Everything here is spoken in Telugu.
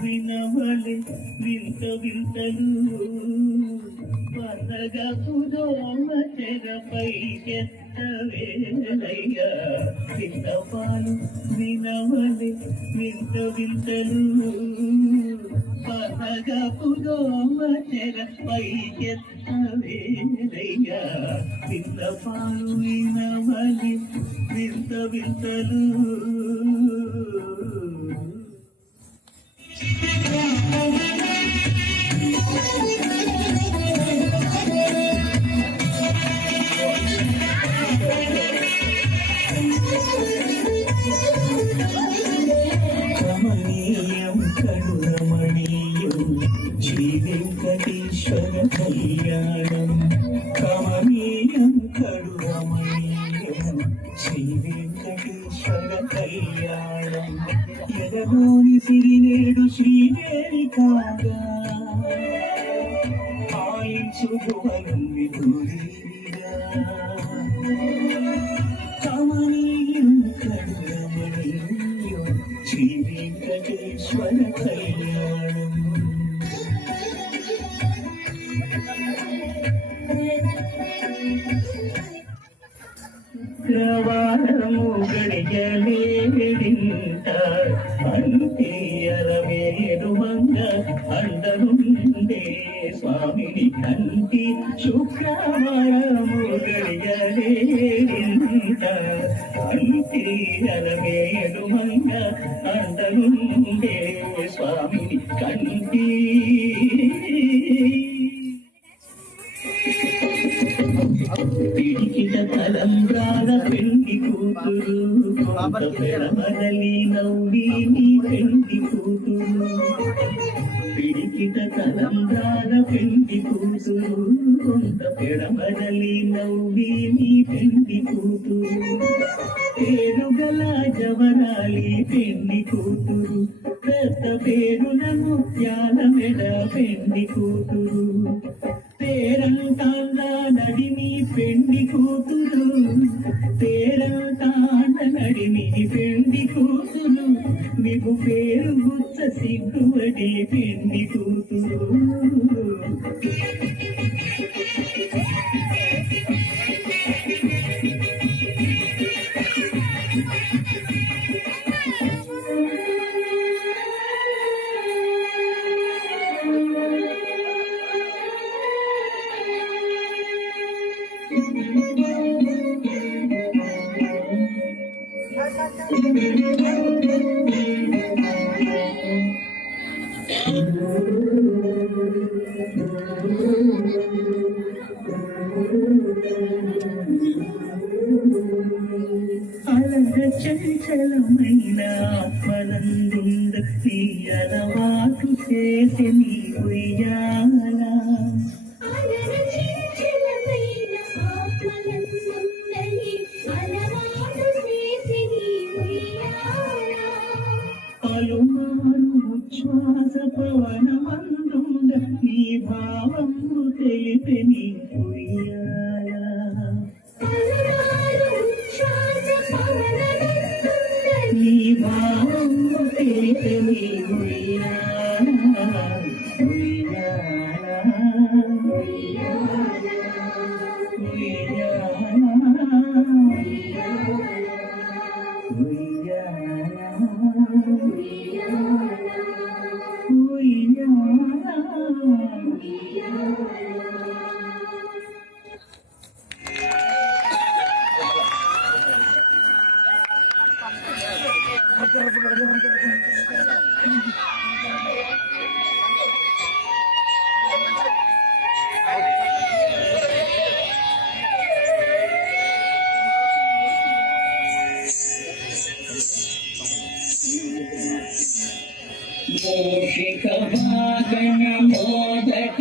వినవలే వింత వింతలు పనగపుదోమ తెరపై ఎత్తవేలయ్యా విన్నపాలు వినవలే వింత వింతలు పనగపుదోమ తెరపై ఎత్తవేలయ్యా విన్నపాలు వినవలే వింత వింతలు కమనీయం కరుణమణీయం శ్రీ వెంకటేశ్వర కళ్యాణం కమనీయం కరుణమణీయం శ్రీ వెంకటేశ్వర కళ్యాణం ఎదగోని సిరినేడు శ్రీదేవి కాగా ఆయించు భువనం విధురీగా కమనీయం కరుణమణీయం శ్రీ వెంకటేశ్వర కళ్యాణం శుక్రవారము గడియలేడింట అంతేయరమేడు మంగ అండనుండే స్వామిని కంటి శుక్రవారము గడియలేడింట అంతేయరమేడు మంగ అండనుండే స్వామిని కంటి పిడికిట తలంబ్రాల పెండి కూతురు పెరమరలి నవ్వి నీ పెండి కూతురు పిడికిట తలంబ్రాల పెండి కూతురు కొంత పెరమరలి నవ్వి నీ పెండి కూతురు పేరుగల జవరాలి పెండి కూతురు పెద్ద పేరున ముత్యాల మెడ పెండి కూతురు పేరంటాండ నడిని పెండి కూతురు పేరంటాండ నడిని పెండి కూతురు నీకు పేరు గుచ్చ సిగ్గువడి పెండి కూతురు అలగ చంచలమైన ఆత్మనందుంద నీ అలవాటు చేసి నీ ఉయ్యాల పలుమారు ఉచ్ఛ్వాస పవనమందుంద నీ భావము తెలిపి నీ ఉయ్యాల నీ భావము తెలిపి నీ ఉయ్యాల ఉయ్యాల మూషిక వాగన మోదక